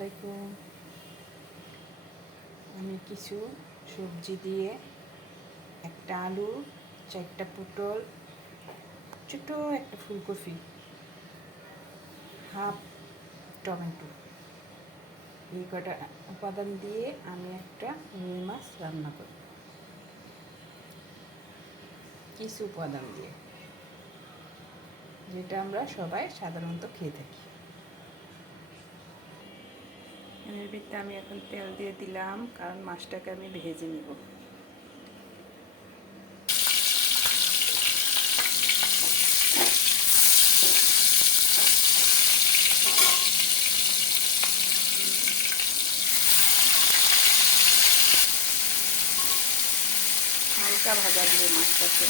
আলাইকুম। আমি কিছু সবজি দিয়ে একটা আলু, 4টা পটল, ছোটো একটা ফুলকপি, হাফ টমেটো, এই কটা উপাদান দিয়ে আমি একটা রুই মাছ রান্না করি। কিছু উপাদান দিয়ে, যেটা আমরা সবাই সাধারণত খেয়ে থাকি। এর ভিতরে আমি এখন তেল দিয়ে দিলাম, কারণ মাছটাকে আমি ভেজে নেব। হালকা ভাজা দিয়ে মাছটাকে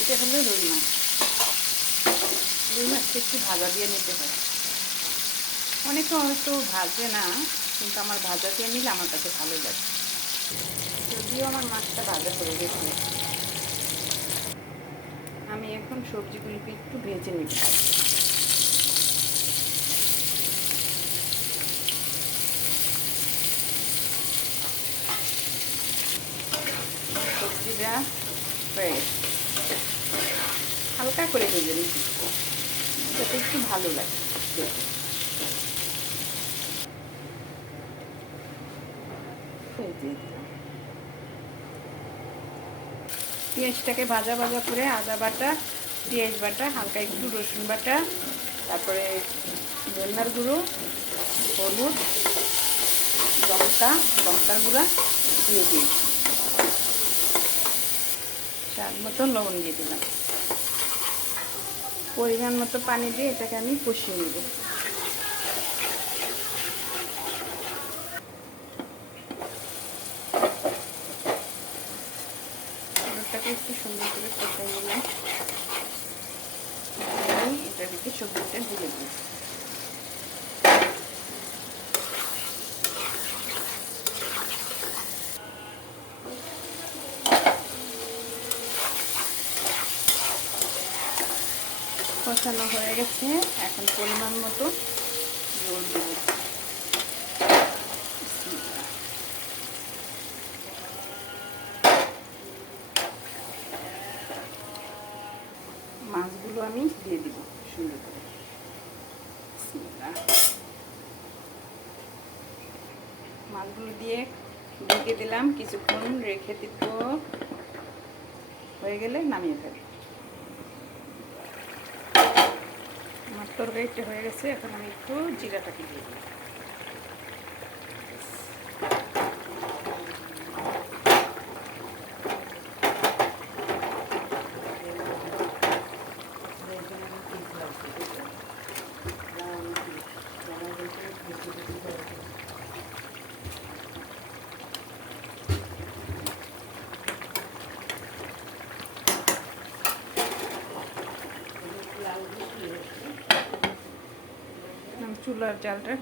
এটা হলো রুই মাছ। রুই মাছটা একটু ভাজা দিয়ে নিতে হয়। অনেকে হয়তো ভাজে না, কিন্তু আমার ভাজা দিয়ে নিলে আমার কাছে ভালো লাগে। যদিও আমার মাছটা ভাজা হয়ে গেছে, আমি এখন সবজিগুলিকে একটু ভেজে নেব। সবজিটা হয়ে গেছে, হালকা করে ভেজে নিচ্ছি যাতে একটু ভালো লাগে। দিয়ে দিলাম পেঁয়াজটাকে ভাজা ভাজা করে আদা বাটা, পেঁয়াজ বাটা, হালকা একটু রসুন বাটা, তারপরে ধনিয়ার গুঁড়ো, হলুদ, লঙ্কার গুঁড়া দিয়ে দিয়েছি। স্বাদ মতো লবণ দিয়ে দিলাম। পরিমাণ মতো পানি দিয়ে এটাকে আমি কষিয়ে নেব। আলুটাকে একটু সুন্দর করে কষিয়ে নিলাম। আমি এটার দিকে সবজিটা দিয়ে দিই। কষানো হয়ে গেছে, এখন পরিমাণ মতো জল দেব। মাছগুলো আমি দিয়ে দিব সুন্দর করে। মাছগুলো দিয়ে ঢেকে দিলাম, কিছুক্ষণ রেখে দিব। হয়ে গেলে নামিয়ে ফেলব। আমার তরকারিটা হয়ে গেছে, এখন আমি একটু জিরাটাকে দিয়ে দিই। চুলার জালটা